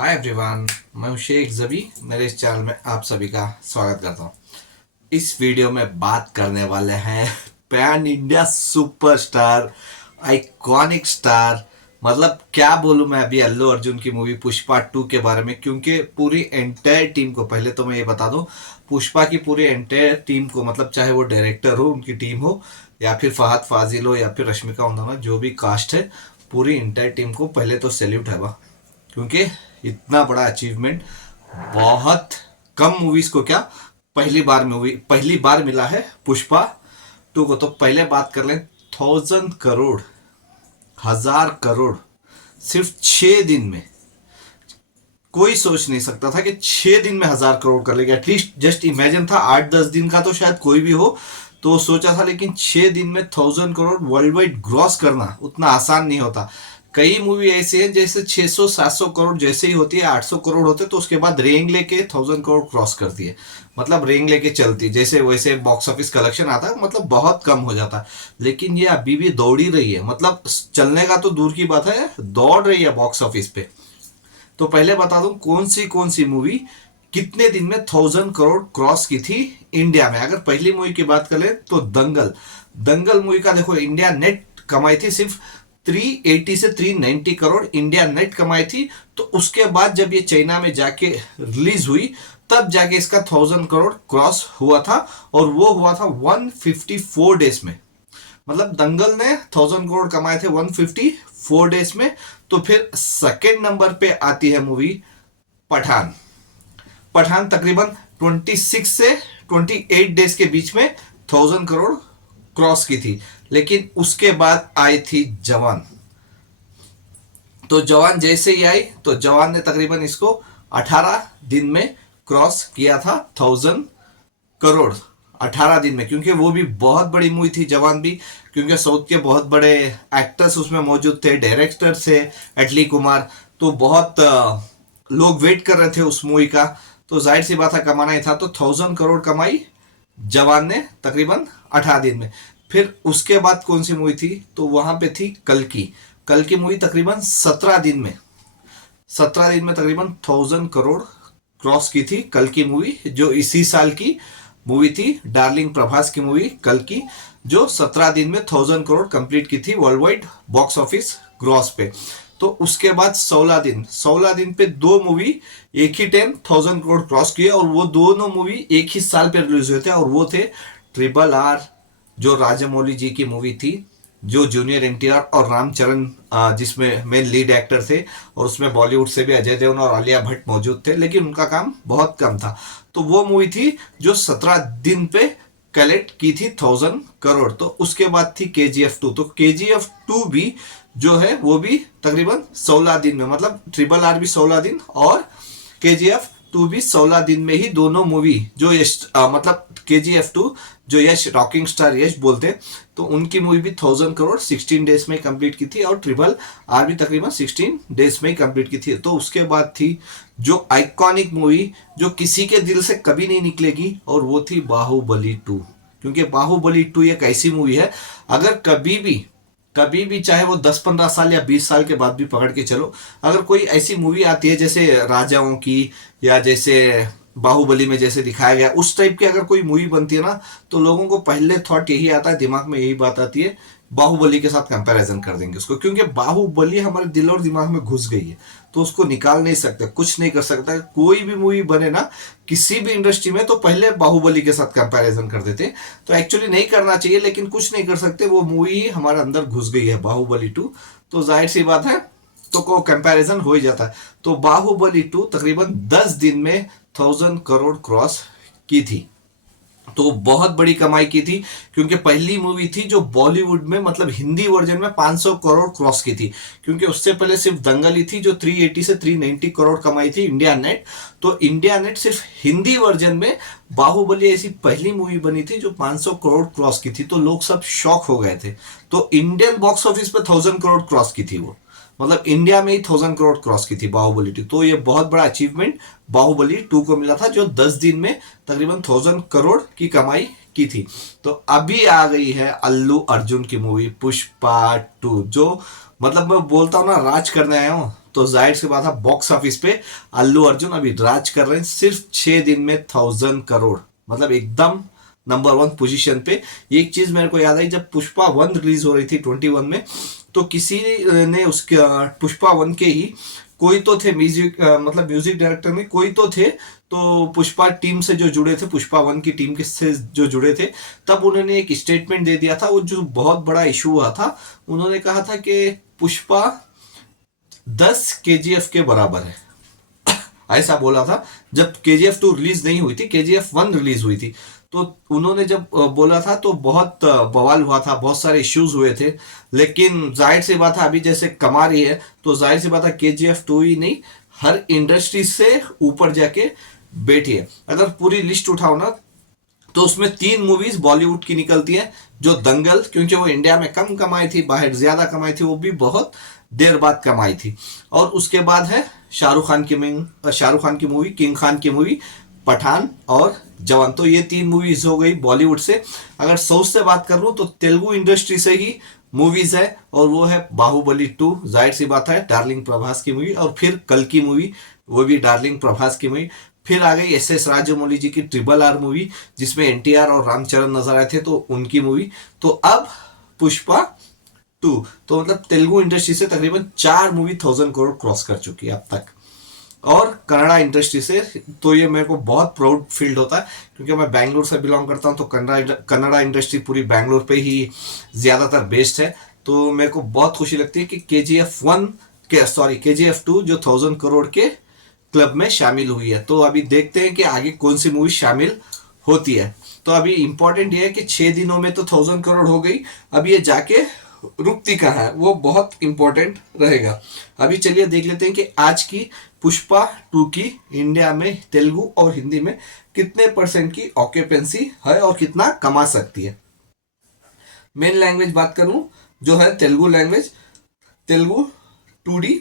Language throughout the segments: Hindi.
हाय एवरीवन, मैं हूं शेख जबी। मेरे इस चैनल में आप सभी का स्वागत करता हूं। इस वीडियो में बात करने वाले हैं pan India superstar, iconic star, मतलब क्या बोलूं मैं अभी अल्लू अर्जुन की मूवी पुष्पा 2 के बारे में। क्योंकि पूरी एंटायर टीम को, पहले तो मैं ये बता दूं, पुष्पा की पूरी एंटायर टीम को, मतलब चाहे वो डायरेक्टर हो, उनकी टीम हो, या फिर फहद फाजिल हो, या फिर रश्मिका मंदाना, जो भी कास्ट है, पूरी एंटायर टीम को पहले तो सैल्यूट है वाह। क्योंकि इतना बड़ा अचीवमेंट बहुत कम मूवीज को, क्या पहली बार मिला है पुष्पा 2 को। तो पहले बात कर लें, 1000 करोड़, 1000 करोड़ सिर्फ 6 दिन में। कोई सोच नहीं सकता था कि 6 दिन में 1000 करोड़ कर लेगा। एटलीस्ट जस्ट इमेजिन था 8-10 दिन का तो शायद कोई भी हो तो सोचा था, लेकिन 6 दिन में 1000 करोड़ वर्ल्ड वाइड ग्रॉस करना उतना आसान नहीं होता। कई मूवी ऐसी है जैसे 600-700 करोड़ जैसे ही होती है, 800 करोड़ होते तो उसके बाद रेंग लेके 1000 करोड़ क्रॉस करती है, मतलब रेंग लेके चलती है, जैसे वैसे बॉक्स ऑफिस कलेक्शन आता है, मतलब बहुत कम हो जाता है। लेकिन ये अभी भी दौड़ ही रही है, मतलब चलने का तो दूर की बात है, दौड़ रही है बॉक्स ऑफिस पे। तो पहले बता दूं कौन सी मूवी कितने दिन में 1000 करोड़ क्रॉस की थी इंडिया में। अगर पहली मूवी की बात करें तो दंगल। दंगल मूवी का देखो, इंडिया नेट कमाई थी सिर्फ 380 से 390 करोड़ इंडिया नेट कमाई थी। तो उसके बाद जब ये चाइना में जाके रिलीज हुई, तब जाके इसका 1000 करोड़ क्रॉस हुआ था, और वो हुआ था 154 डेज में। मतलब दंगल ने 1000 करोड़ कमाए थे 154 डेज में। तो फिर सेकेंड नंबर पे आती है मूवी पठान। पठान तकरीबन 26 से 28 डेज के बीच में 1000 करोड़ क्रॉस की थी। लेकिन उसके बाद आई थी जवान। तो जवान जैसे ही आई तो जवान ने तकरीबन इसको 18 दिन में क्रॉस किया था 1000 करोड़, 18 दिन में। क्योंकि वो भी बहुत बड़ी मूवी थी जवान भी, क्योंकि साउथ के बहुत बड़े एक्टर्स उसमें मौजूद थे, डायरेक्टर थे एटली कुमार। तो बहुत लोग वेट कर रहे थे उस मूवी का। तो जाहिर सी बात है कमाना ही था, तो 1000 करोड़ कमाई जवान ने तकरीबन 18 दिन में। फिर उसके बाद कौन सी मूवी थी, तो वहां पे थी कल की। कल की मूवी तकरीबन 17 दिन में तकरीबन 1000 करोड़ क्रॉस की थी कल की मूवी, जो इसी साल की मूवी थी, डार्लिंग प्रभास की मूवी कल की, जो 17 दिन में 1000 करोड़ कंप्लीट की थी world wide box office gross पे। तो उसके बाद 16 दिन पे दो मूवी एक ही टाइम 1000 करोड़ क्रॉस किए, और वो दोनों मूवी एक ही साल पे रिलीज हुए थे, और वो थे RRR, जो राजामौली जी की मूवी थी, जो जूनियर NTR और रामचरण जिसमें मेन लीड एक्टर थे, और उसमें बॉलीवुड से भी अजय देवगन और आलिया भट्ट मौजूद थे, लेकिन उनका काम बहुत कम था। तो वो मूवी थी जो 17 दिन पे कलेक्ट की थी 1000 करोड़। तो उसके बाद थी KGF 2। तो KGF 2 भी जो है वो भी तकरीबन 16 दिन में, मतलब RRR भी 16 दिन और KGF 2 भी 16 दिन में ही दोनों मूवी, जो यश मतलब KGF 2 जो यश रॉकिंग स्टार यश बोलते, तो उनकी मूवी भी 1000 करोड़ 16 डेज में कंप्लीट की थी, और RRR भी तकरीबन 16 डेज में ही कंप्लीट की थी। तो उसके बाद थी जो आइकॉनिक मूवी, जो किसी के दिल से कभी नहीं निकलेगी, और वो थी बाहुबली 2। क्योंकि बाहुबली 2 एक ऐसी मूवी है, अगर कभी भी चाहे वो 10-15 साल या 20 साल के बाद भी पकड़ के चलो, अगर कोई ऐसी मूवी आती है जैसे राजाओं की, या जैसे बाहुबली में जैसे दिखाया गया उस टाइप की अगर कोई मूवी बनती है ना, तो लोगों को पहले थॉट यही आता है, दिमाग में यही बात आती है, बाहुबली के साथ कंपैरिजन कर देंगे उसको। क्योंकि बाहुबली हमारे दिल और दिमाग में घुस गई है, तो उसको निकाल नहीं सकते, कुछ नहीं कर सकता। कोई भी मूवी बने ना किसी भी इंडस्ट्री में, तो पहले बाहुबली के साथ कंपैरिजन कर देते। तो एक्चुअली नहीं करना चाहिए, लेकिन कुछ नहीं कर सकते, वो मूवी हमारे अंदर घुस गई है बाहुबली 2। तो जाहिर सी बात है, तो को कंपैरिजन हो ही जाता है। तो बाहुबली 2 तकरीबन 10 दिन में 1000 करोड़ क्रॉस की थी। तो बहुत बड़ी कमाई की थी, क्योंकि पहली मूवी थी जो बॉलीवुड में, मतलब हिंदी वर्जन में 500 करोड़ क्रॉस की थी। क्योंकि उससे पहले सिर्फ दंगल ही थी जो 380 से 390 करोड़ कमाई थी इंडिया नेट। तो इंडिया नेट सिर्फ हिंदी वर्जन में बाहुबली ऐसी पहली मूवी बनी थी जो 500 करोड़ क्रॉस की थी। तो लोग सब शॉक हो गए थे। तो इंडियन बॉक्स ऑफिस पे 1000 करोड़ क्रॉस की थी वो, मतलब इंडिया में ही 1000 करोड़ क्रॉस की थी बाहुबली 2। तो ये बहुत बड़ा अचीवमेंट बाहुबली 2 को मिला था, जो 10 दिन में तकरीबन 1000 करोड़ की कमाई की थी। तो अभी आ गई है अल्लू अर्जुन की मूवी पुष्पा 2, जो मतलब मैं बोलता हूँ ना, राज करने आया हूँ। तो जाहिर सी बात है बॉक्स ऑफिस पे अल्लू अर्जुन अभी राज कर रहे हैं सिर्फ 6 दिन में 1000 करोड़, मतलब एकदम नंबर 1 पोजीशन पे। एक चीज मेरे को याद आई, जब पुष्पा 1 रिलीज हो रही थी 21 में, तो किसी ने उसके पुष्पा 1 के ही कोई तो थे म्यूजिक, मतलब म्यूजिक डायरेक्टर में कोई तो थे, तो पुष्पा टीम से जो जुड़े थे, पुष्पा 1 की टीम के से जो जुड़े थे, तब उन्होंने एक स्टेटमेंट दे दिया था, वो जो बहुत बड़ा इशू हुआ था। उन्होंने कहा था कि पुष्पा 10 केजीएफ के बराबर है, ऐसा बोला था जब KGF 2 रिलीज नहीं हुई थी, KGF 1 रिलीज हुई थी। तो उन्होंने जब बोला था तो बहुत बवाल हुआ था, बहुत सारे इश्यूज हुए थे। लेकिन जाहिर सी बात है अभी जैसे कमा रही है, तो जाहिर सी बात है KGF 2 ही नहीं, हर इंडस्ट्री से ऊपर जाके बैठी है। अगर पूरी लिस्ट उठाओ ना, तो उसमें 3 मूवीज बॉलीवुड की निकलती हैं। जो दंगल, क्योंकि वो इंडिया में कम कमाई थी, बाहर ज्यादा कमाई थी, वो भी बहुत देर बाद कमाई थी। और उसके बाद है शाहरुख खान की मूवी, किंग खान की मूवी, पठान और जवान। तो ये 3 मूवीज हो गई बॉलीवुड से। अगर साउथ से बात कर लूं तो तेलुगु इंडस्ट्री से ही मूवीज है, और वो है बाहुबली 2, जाहिर सी बात है डार्लिंग प्रभास की मूवी। और फिर कल की मूवी, वो भी डार्लिंग प्रभास की मूवी। फिर आ गई SS राजमौली जी की RRR मूवी, जिसमें NTR और रामचरण नजर आए थे, तो उनकी मूवी। तो अब पुष्पा 2, तो मतलब तेलुगु इंडस्ट्री से तकरीबन 4 मूवी 1000 करोड़ क्रॉस कर चुकी है अब तक। और कन्नड़ा इंडस्ट्री से तो ये मेरे को बहुत प्राउड फील होता है, क्योंकि मैं बैंगलोर से बिलोंग करता हूँ, तो कन्नड़ा इंडस्ट्री पूरी बैंगलोर पे ही ज़्यादातर बेस्ड है। तो मेरे को बहुत खुशी लगती है कि KGF 2 जो 1000 करोड़ के क्लब में शामिल हुई है। तो अभी देखते हैं कि आगे कौन सी मूवी शामिल होती है। तो अभी इंपॉर्टेंट ये है कि 6 दिनों में तो 1000 करोड़ हो गई, अब ये जाके रुकती कहाँ है, वो बहुत इंपॉर्टेंट रहेगा। अभी चलिए देख लेते हैं कि आज की पुष्पा 2 की इंडिया में तेलुगु और हिंदी में कितने % की ऑक्यूपेंसी है और कितना कमा सकती है। मेन लैंग्वेज बात करूं जो है Telugu language, Telugu 2D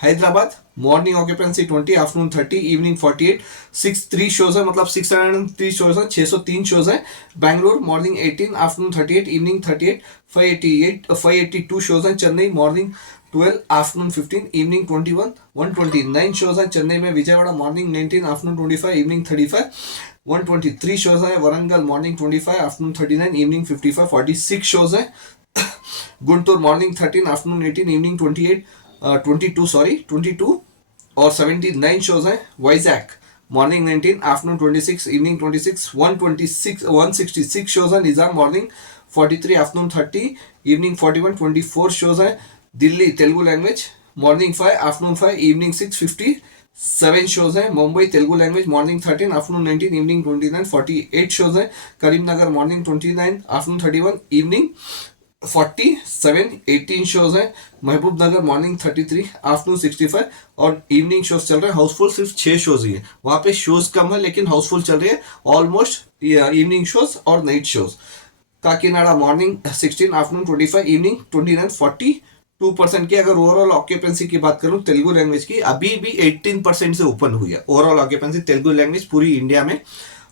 Hyderabad, morning occupancy 20, afternoon 30, evening 48, 3 shows है, मतलब 603 शोज है, 603 शोज है। Bangalore morning 18, afternoon 38, evening 38, 582 shows है। Chennai morning 12, afternoon 15, evening 21, 129 shows है चेन्नई में। Vijayawada morning 19, afternoon 25, evening 35, 123 shows है। Warangal morning 25, afternoon 39, evening 55, 46 shows है। गुंटूर मॉर्निंग 13, आफ्टरनून 18, इवनिंग 22 और 79 शोज हैं। Vizag morning 19, afternoon 26, evening 26, 166 shows हैं। Nizam morning 43, afternoon 30, evening 41, 24 shows हैं। Delhi Telugu language morning 5, afternoon 5, evening 6, 57 shows हैं। Mumbai Telugu language morning 13, afternoon 19, evening 29, 48 shows हैं। Karimnagar morning 29, afternoon 31, evening 47, 18 shows हैं। महबूब नगर मॉर्निंग 33, आफ्टरनून 65 और इवनिंग शोज चल रहे हैं। हाउसफुल सिर्फ 6 शोज ही है, वहां पे शोज कम है लेकिन हाउसफुल चल रही है ऑलमोस्ट इवनिंग शोज और night shows. Kakinada morning 16, afternoon 25, evening 29, 42% की। अगर ओवरऑल ऑक्यूपेंसी की बात करूं तेलुगु लैंग्वेज की, अभी भी 18% से ओपन हुई है ओवरऑल ऑक्यूपेंसी तेलुगु लैंग्वेज पूरी इंडिया में।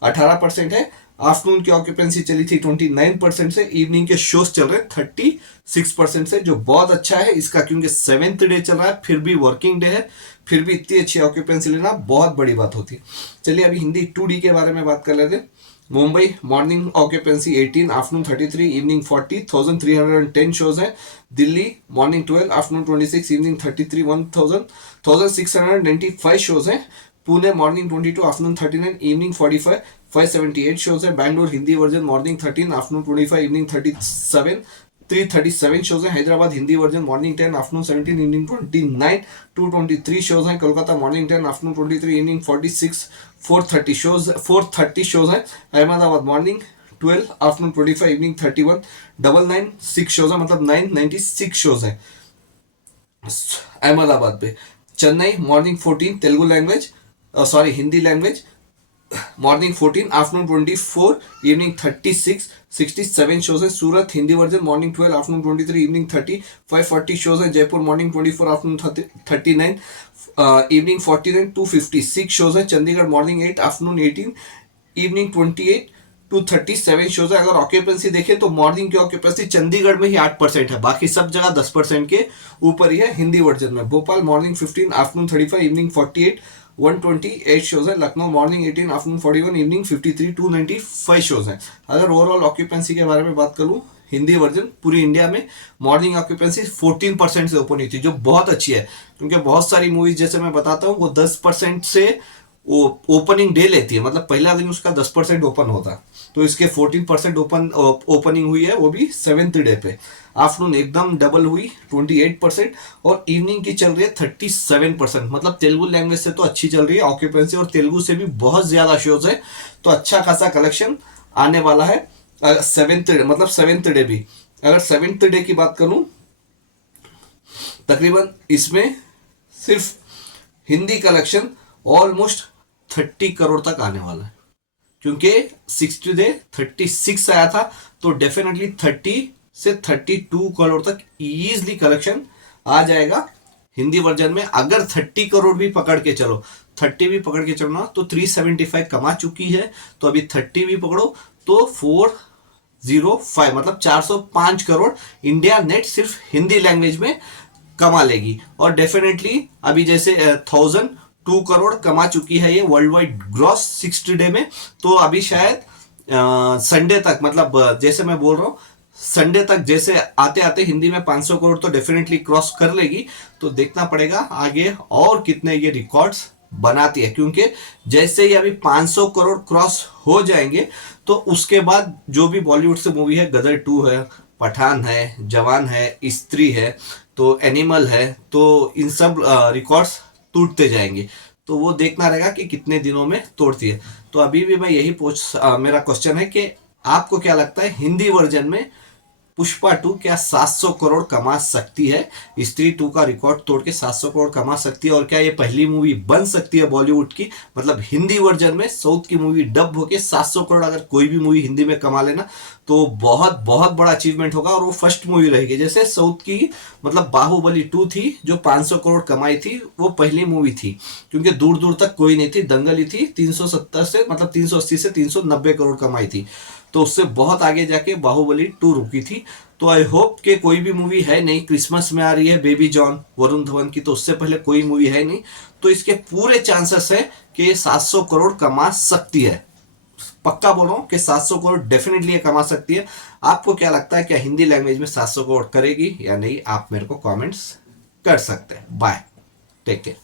18% है। आफ्टरनून की ऑक्यूपेंसी चली थी 29% से, इवनिंग के शोज चल रहे हैं 36% से, जो बहुत अच्छा है इसका, क्योंकि 7th डे चल रहा है, फिर भी वर्किंग डे है, फिर भी इतनी अच्छी ऑक्यूपेंसी लेना बहुत बड़ी बात होती है। चलिए अभी हिंदी 2D के बारे में बात कर लेते हैं। Mumbai morning occupancy 18, afternoon 33, evening 40, 1310 shows है। Delhi morning 12, afternoon 26, evening 33, 1695 shows है। Pune morning 22, afternoon 39, evening 45, 578 shows है। Bangalore Hindi version morning 13, afternoon 25, evening 37, 337 shows है। Hyderabad Hindi version morning 10, afternoon 17, evening 29, 223 shows हैं। Kolkata morning 10, afternoon 23, evening 46, 430 shows हैं। Ahmedabad morning 12, afternoon 25, evening 31, 996 shows है, मतलब 996 शोज है अहमदाबाद पे। Chennai morning 14, Telugu language Hindi language morning 14, afternoon 24, evening 36, 67 shows है। Surat Hindi version morning 12, afternoon 23, evening 30, 540 shows है। Jaipur morning 24, afternoon 39, evening 49, 256 shows है। Chandigarh morning 8, afternoon 18, evening 28, 237 shows है। अगर ऑक्यूपेंसी देखें तो मॉर्निंग की ऑक्यूपेंसी चंडीगढ़ में ही 8% है, बाकी सब जगह 10% के ऊपर ही है हिंदी वर्जन में। Bhopal morning 15, afternoon 35, evening 48, 128 shows है। Lucknow morning 18, afternoon 41, evening 53, 295 shows है। अगर ओवरऑल ऑक्यूपेंसी के बारे में बात करूं, हिंदी वर्जन पूरी इंडिया में मॉर्निंग ऑक्यूपेंसी 14% से ओपन हुई थी, जो बहुत अच्छी है, क्योंकि बहुत सारी मूवीज जैसे मैं बताता हूँ वो 10% से वो ओपनिंग डे लेती है, मतलब पहला दिन उसका 10% ओपन होता। तो इसके 14% ओपनिंग हुई है, वो भी 7th डे पे। आफ्टरनून एकदम डबल हुई 28%, और इवनिंग की चल रही है 37%। मतलब तेलुगु लैंग्वेज से तो अच्छी चल रही है ऑक्यूपेंसी, और तेलुगु से भी बहुत ज्यादा शोज है, तो अच्छा खासा कलेक्शन आने वाला है। 7th डे भी, अगर 7th डे की बात करूं, तकरीबन इसमें सिर्फ हिंदी कलेक्शन ऑलमोस्ट 30 करोड़ तक आने वाला है, क्योंकि 60 डे 36 आया था, तो डेफिनेटली 30 से 32 करोड़ तक इजीली कलेक्शन आ जाएगा हिंदी वर्जन में। अगर 30 करोड़ भी पकड़ के चलो, 30 भी पकड़ के चलना, तो 375 कमा चुकी है, तो अभी 30 भी पकड़ो तो 405, मतलब 405 करोड़ इंडिया नेट सिर्फ हिंदी लैंग्वेज में कमा लेगी। और डेफिनेटली अभी जैसे 1002 करोड़ कमा चुकी है ये वर्ल्ड वाइड ग्रॉस 60 डे में, तो अभी शायद संडे तक, मतलब जैसे मैं बोल रहा हूँ संडे तक जैसे आते आते हिंदी में 500 करोड़ तो डेफिनेटली क्रॉस कर लेगी। तो देखना पड़ेगा आगे और कितने ये रिकॉर्ड्स बनाती है, क्योंकि जैसे ही अभी 500 करोड़ क्रॉस हो जाएंगे, तो उसके बाद जो भी बॉलीवुड से मूवी है, गदर 2 है, पठान है, जवान है, स्त्री है, तो एनिमल है, तो इन सब रिकॉर्ड्स टूटते जाएंगे। तो वो देखना रहेगा कि कितने दिनों में तोड़ती है। तो अभी भी मैं यही मेरा क्वेश्चन है कि आपको क्या लगता है, हिंदी वर्जन में पुष्पा 2 क्या 700 करोड़ कमा सकती है? स्त्री 2 का रिकॉर्ड तोड़ के 700 करोड़ कमा सकती है, और क्या ये पहली मूवी बन सकती है बॉलीवुड की, मतलब हिंदी वर्जन में साउथ की मूवी डब होके 700 करोड़ अगर कोई भी मूवी हिंदी में कमा लेना, तो बहुत बहुत बड़ा अचीवमेंट होगा, और वो फर्स्ट मूवी रहेगी। जैसे साउथ की मतलब बाहुबली 2 थी, जो 500 करोड़ कमाई थी, वो पहली मूवी थी, क्योंकि दूर दूर तक कोई नहीं थी, दंगल ही थी, 370 से मतलब 380 से 390 करोड़ कमाई थी, तो उससे बहुत आगे जाके बाहुबली 2 रुकी थी। तो आई होप कि कोई भी मूवी है नहीं, क्रिसमस में आ रही है बेबी जॉन वरुण धवन की, तो उससे पहले कोई मूवी है नहीं, तो इसके पूरे चांसेस है कि ये 700 करोड़ कमा सकती है। पक्का बोल रहा हूँ कि 700 करोड़ डेफिनेटली ये कमा सकती है। आपको क्या लगता है, क्या हिंदी लैंग्वेज में 700 करोड़ करेगी या नहीं? आप मेरे को कमेंट्स कर सकते हैं। Bye, take care.